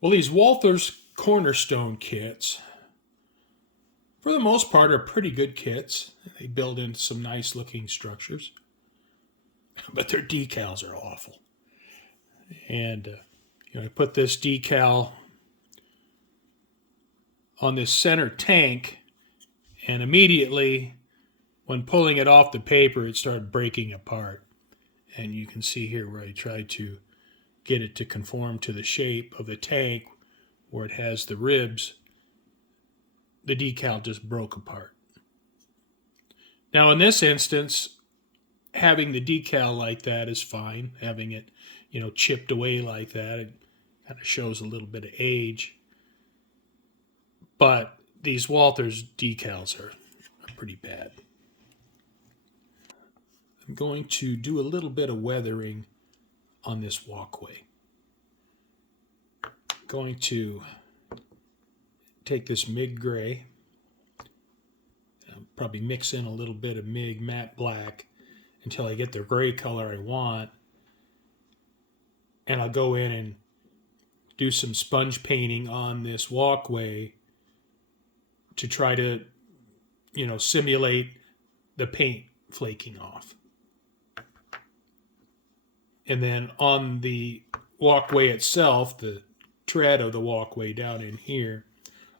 Well, these Walther's Cornerstone kits, for the most part, are pretty good kits. They build in some nice looking structures, but their decals are awful. And I put this decal on this center tank, and immediately, when pulling it off the paper, it started breaking apart. And you can see here where I tried to get it to conform to the shape of the tank where it has the ribs. The decal just broke apart. Now, in this instance, having the decal like that is fine. Having it, chipped away like that, it kind of shows a little bit of age. But these Walther's decals are pretty bad. I'm going to do a little bit of weathering on this walkway. I'm going to take this MIG gray, probably mix in a little bit of MIG matte black until I get the gray color I want. And I'll go in and do some sponge painting on this walkway to try to, simulate the paint flaking off. And then on the walkway itself, the tread of the walkway down in here,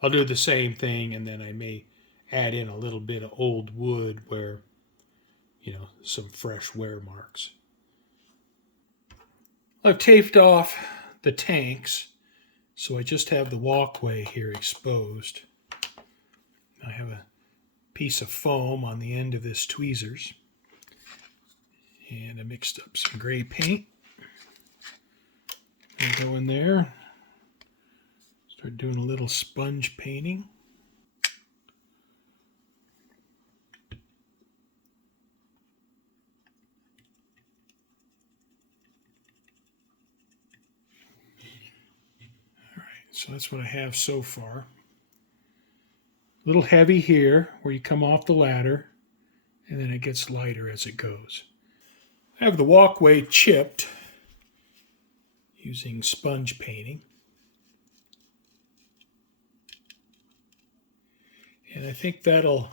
I'll do the same thing, and then I may add in a little bit of old wood where, some fresh wear marks. I've taped off the tanks, so I just have the walkway here exposed. I have a piece of foam on the end of this tweezers, and I mixed up some gray paint. I'll go in there, start doing a little sponge painting. So that's what I have so far. A little heavy here where you come off the ladder, and then it gets lighter as it goes. I have the walkway chipped using sponge painting. And I think that'll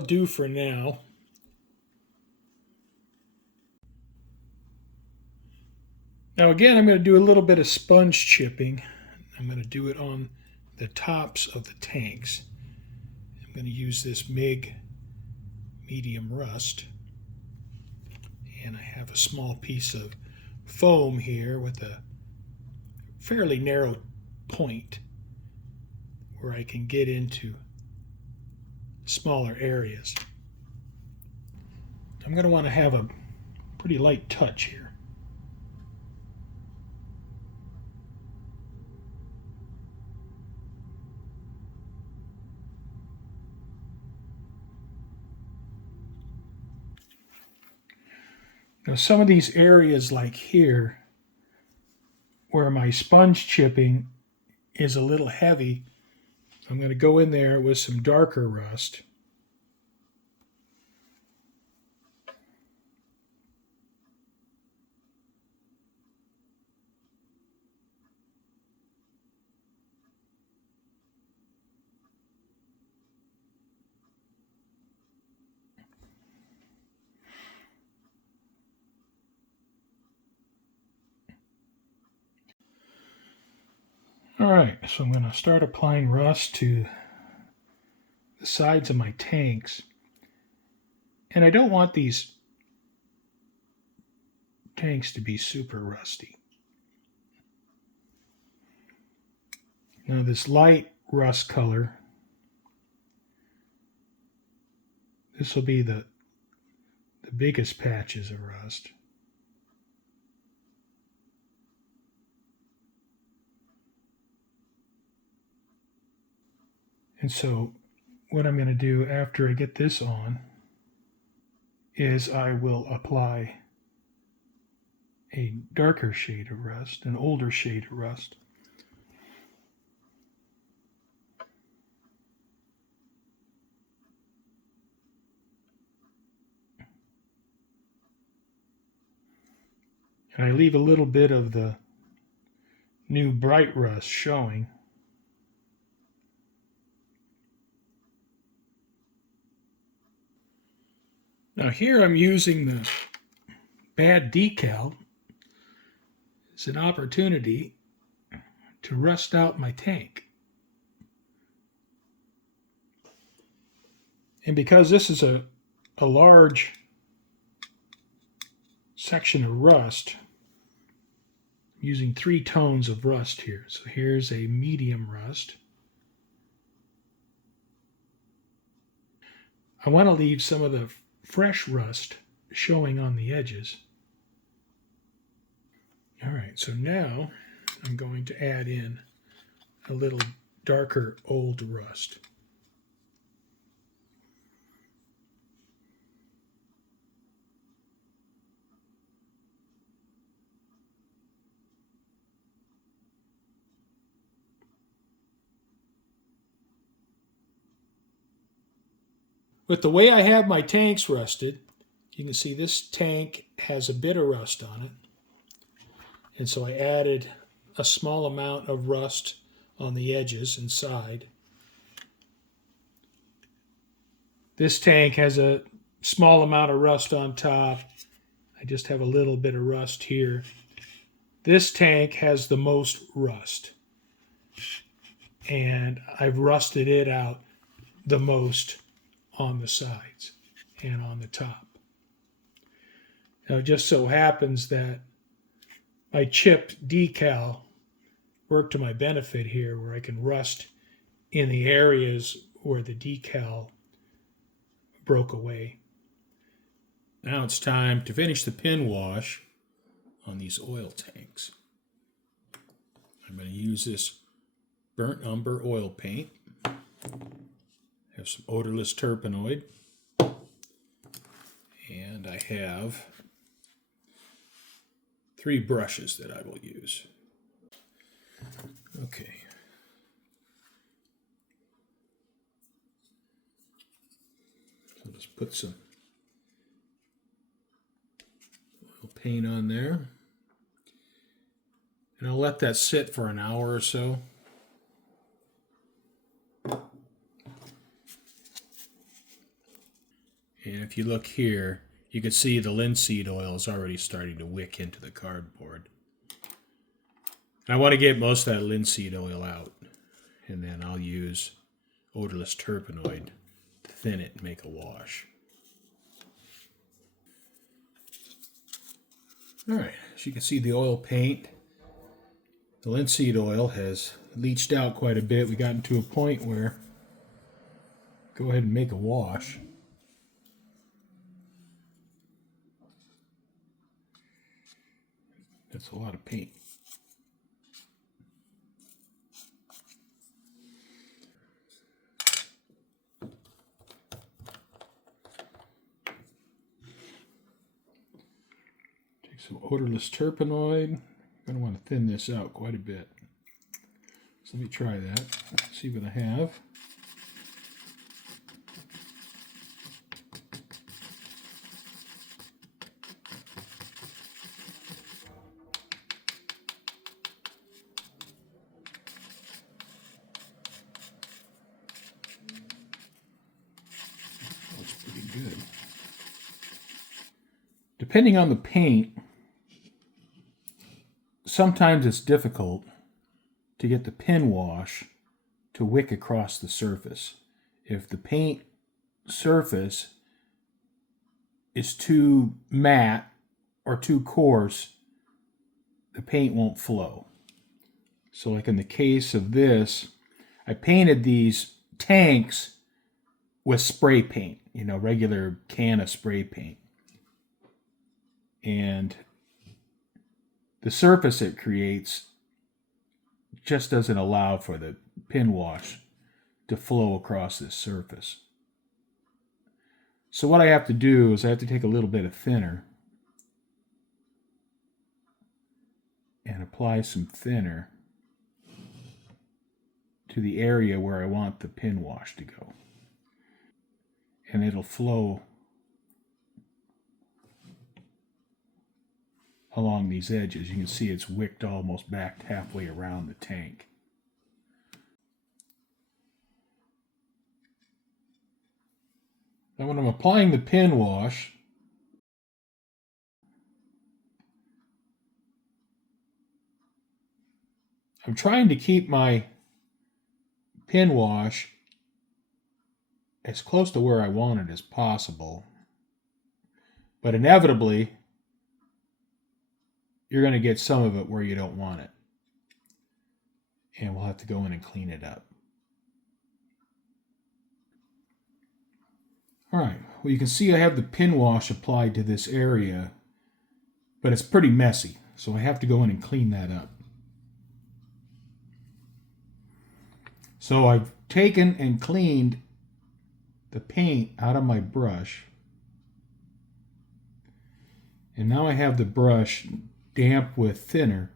do for now. Now again, I'm going to do a little bit of sponge chipping. I'm going to do it on the tops of the tanks. I'm going to use this MIG medium rust. And I have a small piece of foam here with a fairly narrow point where I can get into smaller areas. I'm going to want to have a pretty light touch here. Now, some of these areas like here where my sponge chipping is a little heavy, I'm going to go in there with some darker rust. All right, so I'm going to start applying rust to the sides of my tanks. And I don't want these tanks to be super rusty. Now this light rust color, this will be the biggest patches of rust. And so what I'm going to do after I get this on is I will apply a darker shade of rust, an older shade of rust. And I leave a little bit of the new bright rust showing. Now here I'm using the bad decal as an opportunity to rust out my tank. And because this is a large section of rust, I'm using 3 tones of rust here. So here's a medium rust. I want to leave some of the fresh rust showing on the edges. All right, so now I'm going to add in a little darker old rust. With the way I have my tanks rusted, you can see this tank has a bit of rust on it. And so I added a small amount of rust on the edges and side. This tank has a small amount of rust on top. I just have a little bit of rust here. This tank has the most rust, and I've rusted it out the most on the sides and on the top. Now it just so happens that my chipped decal worked to my benefit here, where I can rust in the areas where the decal broke away. Now it's time to finish the pin wash on these oil tanks. I'm going to use this burnt umber oil paint. Have some odorless terpenoid. And I have 3 brushes that I will use. Okay. So just put some oil paint on there. And I'll let that sit for an hour or so. And if you look here, you can see the linseed oil is already starting to wick into the cardboard. And I want to get most of that linseed oil out. And then I'll use odorless terpenoid to thin it and make a wash. Alright, as you can see, the oil paint, the linseed oil has leached out quite a bit. We got to a point where go ahead and make a wash. That's a lot of paint. Take some odorless terpenoid. I'm going to want to thin this out quite a bit. So let me try that. See what I have. Looks pretty good. Depending on the paint, sometimes it's difficult to get the pin wash to wick across the surface. If the paint surface is too matte or too coarse, the paint won't flow. So like in the case of this, I painted these tanks with spray paint, regular can of spray paint. And the surface it creates just doesn't allow for the pin wash to flow across this surface. So what I have to do is I have to take a little bit of thinner and apply some thinner to the area where I want the pin wash to go. And it'll flow along these edges. You can see it's wicked almost back halfway around the tank. Now when I'm applying the pin wash, I'm trying to keep my pin wash as close to where I want it as possible. But inevitably, you're going to get some of it where you don't want it. And we'll have to go in and clean it up. All right, well, you can see I have the pin wash applied to this area, but it's pretty messy, so I have to go in and clean that up. So I've taken and cleaned the paint out of my brush, and now I have the brush damp with thinner,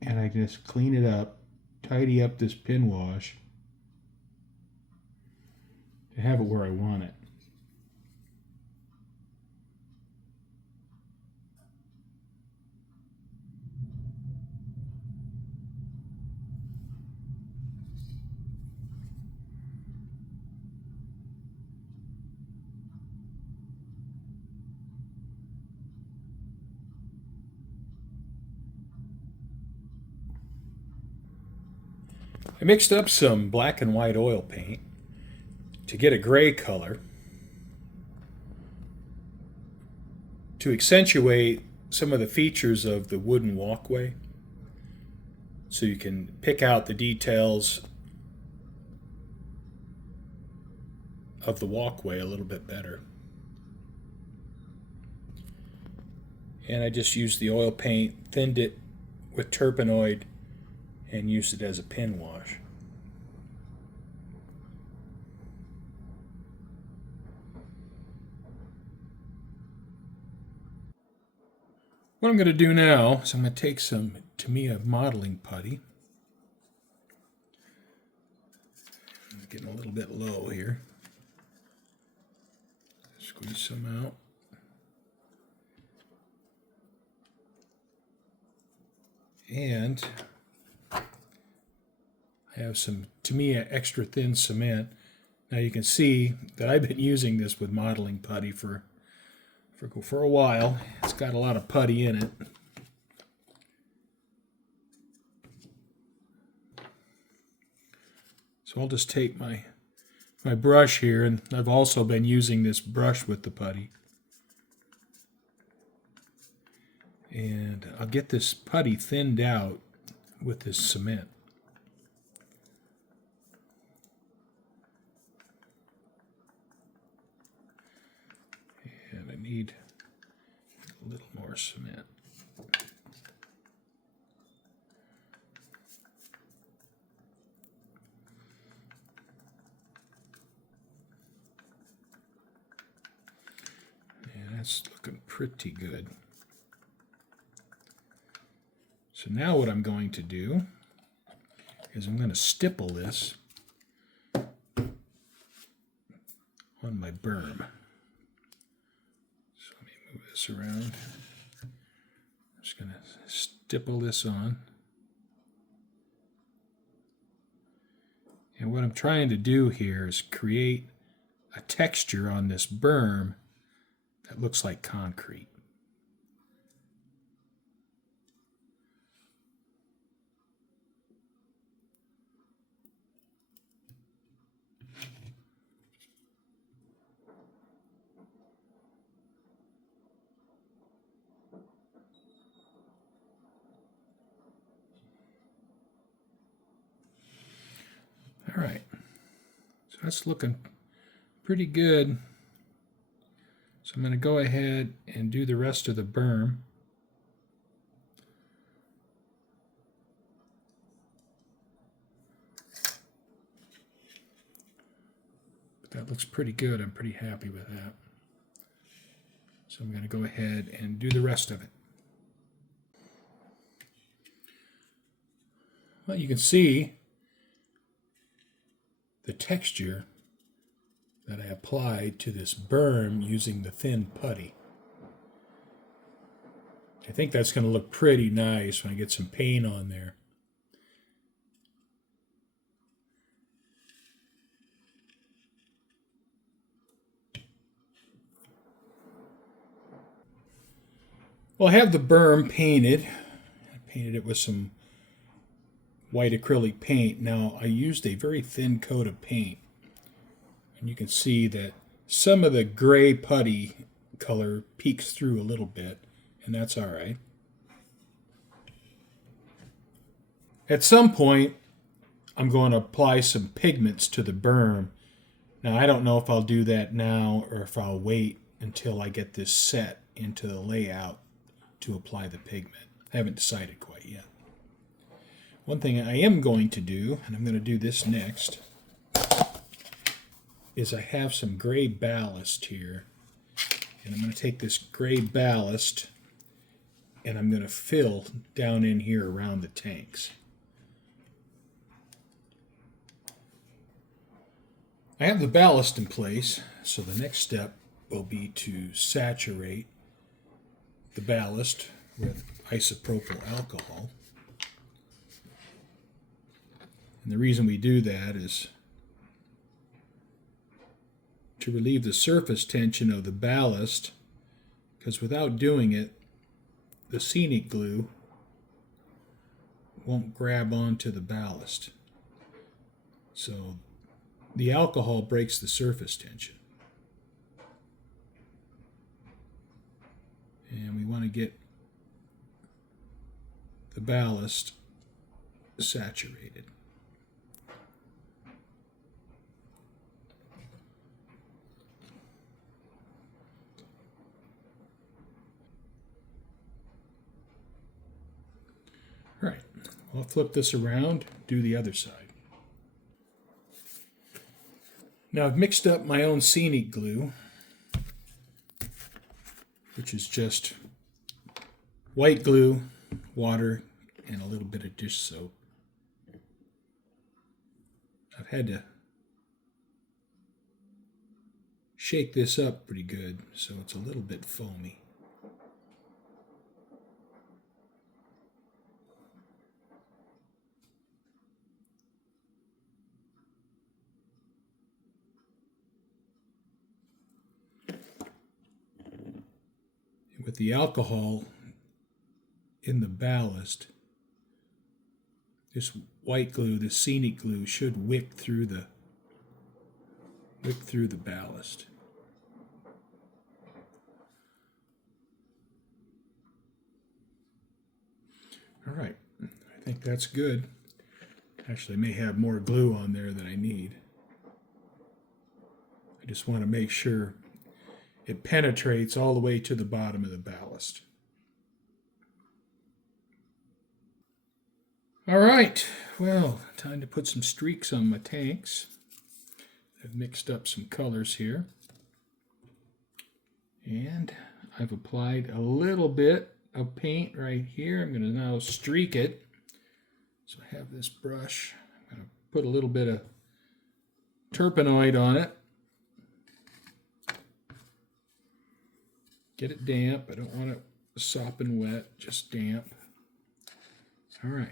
and I just clean it up, tidy up this pin wash to have it where I want it. I mixed up some black and white oil paint to get a gray color to accentuate some of the features of the wooden walkway, so you can pick out the details of the walkway a little bit better. And I just used the oil paint, thinned it with turpenoid, and used it as a pin wash. What I'm going to do now is I'm going to take some Tamiya modeling putty. I'm getting a little bit low here. Squeeze some out. And I have some Tamiya extra thin cement. Now you can see that I've been using this with modeling putty for a while. It's got a lot of putty in it. So I'll just take my brush here, and I've also been using this brush with the putty. And I'll get this putty thinned out with this cement. And I need a little more cement. And that's looking pretty good. So now what I'm going to do is I'm going to stipple this on my berm. So let me move this around. I'm just going to stipple this on. And what I'm trying to do here is create a texture on this berm that looks like concrete. All right, so that's looking pretty good. So I'm going to go ahead and do the rest of the berm. But that looks pretty good. I'm pretty happy with that. So I'm going to go ahead and do the rest of it. Well, you can see the texture that I applied to this berm using the thin putty. I think that's going to look pretty nice when I get some paint on there. Well, I have the berm painted. I painted it with some white acrylic paint. Now, I used a very thin coat of paint. And you can see that some of the gray putty color peeks through a little bit, and that's all right. At some point, I'm going to apply some pigments to the berm. Now, I don't know if I'll do that now or if I'll wait until I get this set into the layout to apply the pigment. I haven't decided quite yet. One thing I am going to do, and I'm going to do this next, is I have some gray ballast here. And I'm going to take this gray ballast and I'm going to fill down in here around the tanks. I have the ballast in place, so the next step will be to saturate the ballast with isopropyl alcohol. And the reason we do that is to relieve the surface tension of the ballast, because without doing it, the scenic glue won't grab onto the ballast. So the alcohol breaks the surface tension. And we want to get the ballast saturated. All right, I'll flip this around, do the other side. Now I've mixed up my own scenic glue, which is just white glue, water, and a little bit of dish soap. I've had to shake this up pretty good, so it's a little bit foamy. With the alcohol in the ballast, this white glue, the scenic glue, should wick through the ballast. All right, I think that's good. Actually, I may have more glue on there than I need. I just want to make sure it penetrates all the way to the bottom of the ballast. All right, well, time to put some streaks on my tanks. I've mixed up some colors here. And I've applied a little bit of paint right here. I'm going to now streak it. So I have this brush. I'm going to put a little bit of turpenoid on it. Get it damp. I don't want it sopping wet, just damp. All right.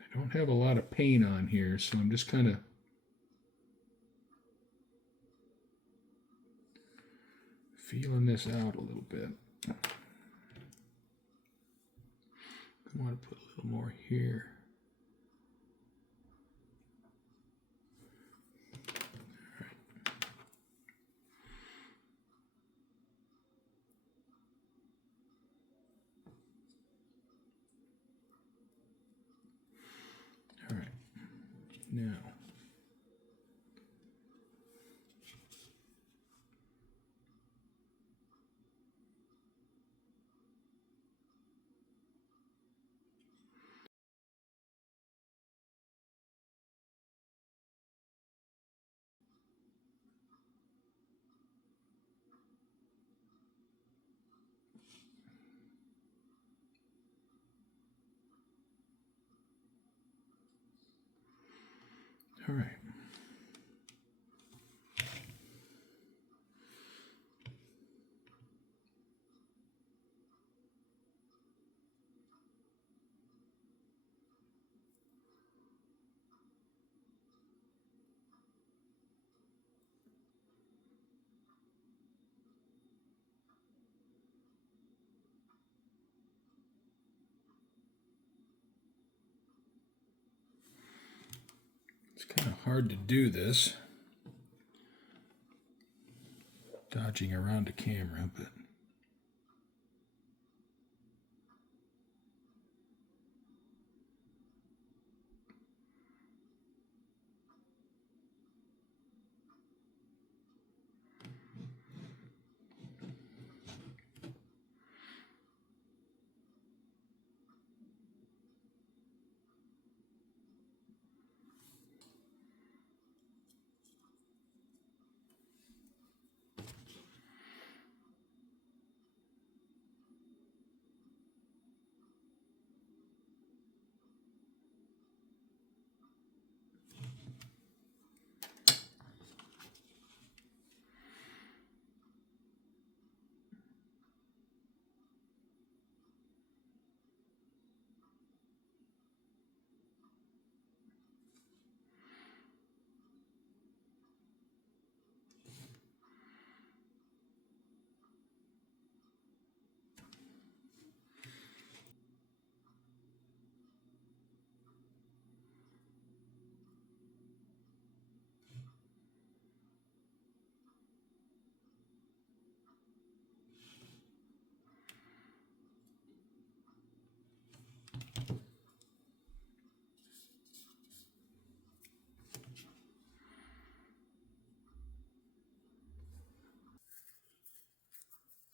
I don't have a lot of paint on here, so I'm just kind of feeling this out a little bit. I want to put a little more here. All right. Now, All right. It's kind of hard to do this, dodging around the camera, but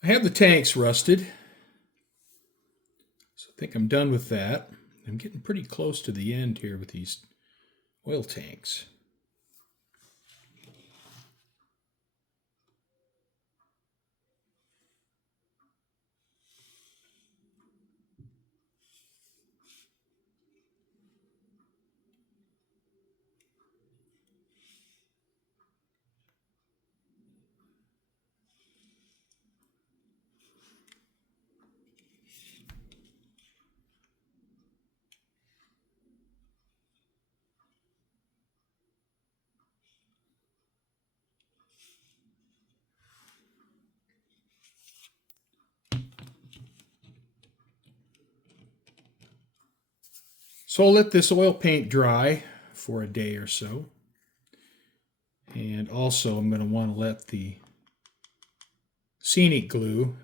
I have the tanks rusted, so I think I'm done with that. I'm getting pretty close to the end here with these oil tanks. So I'll let this oil paint dry for a day or so. And also I'm going to want to let the scenic glue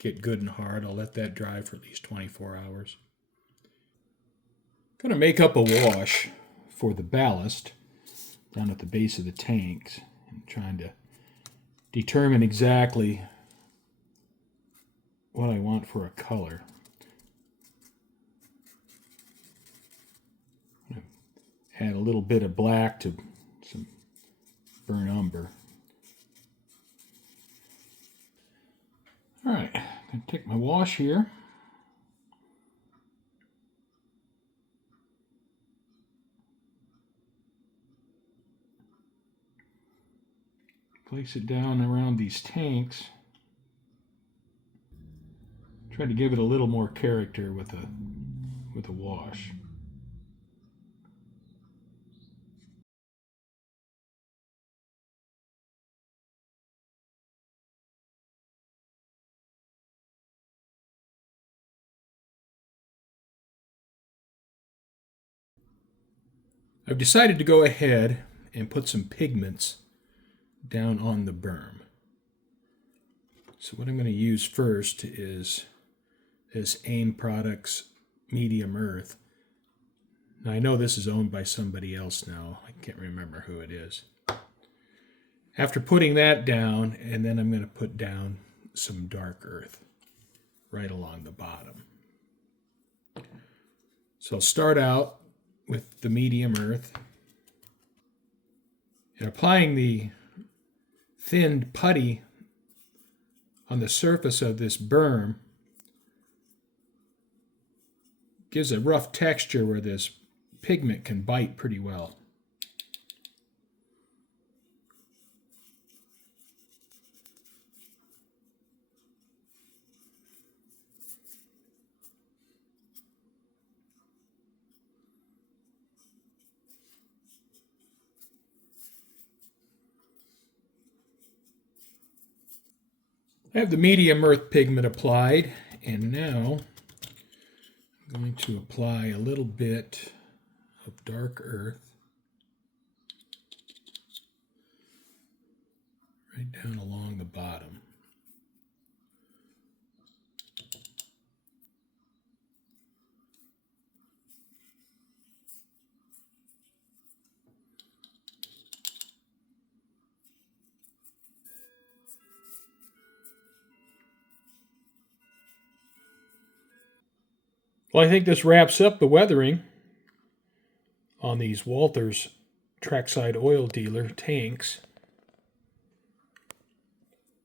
get good and hard. I'll let that dry for at least 24 hours. I'm going to make up a wash for the ballast down at the base of the tanks. I'm trying to determine exactly what I want for a color. Add a little bit of black to some burnt umber. All right, I'm going to take my wash here. Place it down around these tanks. Try to give it a little more character with a wash. I've decided to go ahead and put some pigments down on the berm. So what I'm going to use first is this AIM Products Medium Earth. Now I know this is owned by somebody else now. I can't remember who it is. After putting that down, and then I'm going to put down some dark earth right along the bottom. So I'll start out with the medium earth and applying the thinned putty on the surface of this berm gives a rough texture where this pigment can bite pretty well. I have the medium earth pigment applied, and now I'm going to apply a little bit of dark earth right down along the bottom. Well, I think this wraps up the weathering on these Walthers Trackside Oil Dealer tanks.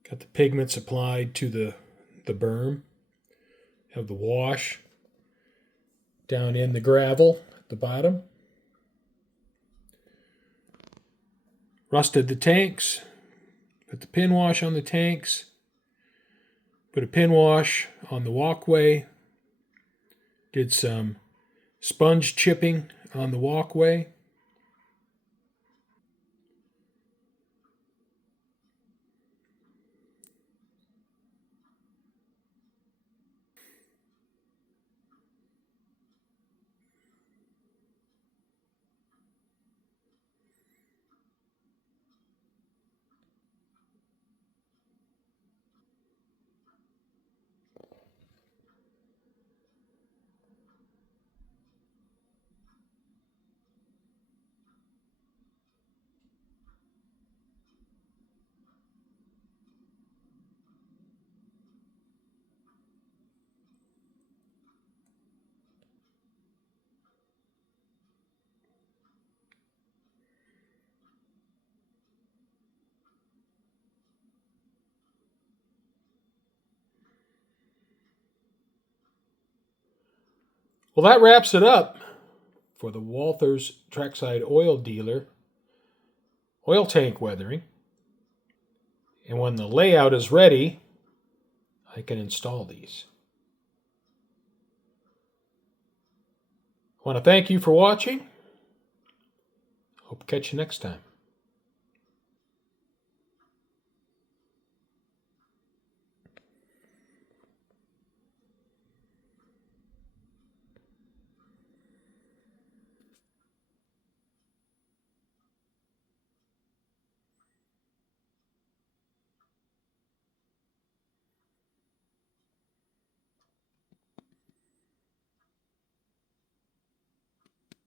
Got the pigments applied to the berm. Have the wash down in the gravel at the bottom. Rusted the tanks. Put the pin wash on the tanks. Put a pin wash on the walkway. Did some sponge chipping on the walkway. Well, that wraps it up for the Walthers Trackside Oil Dealer oil tank weathering. And when the layout is ready, I can install these. I want to thank you for watching. Hope to catch you next time.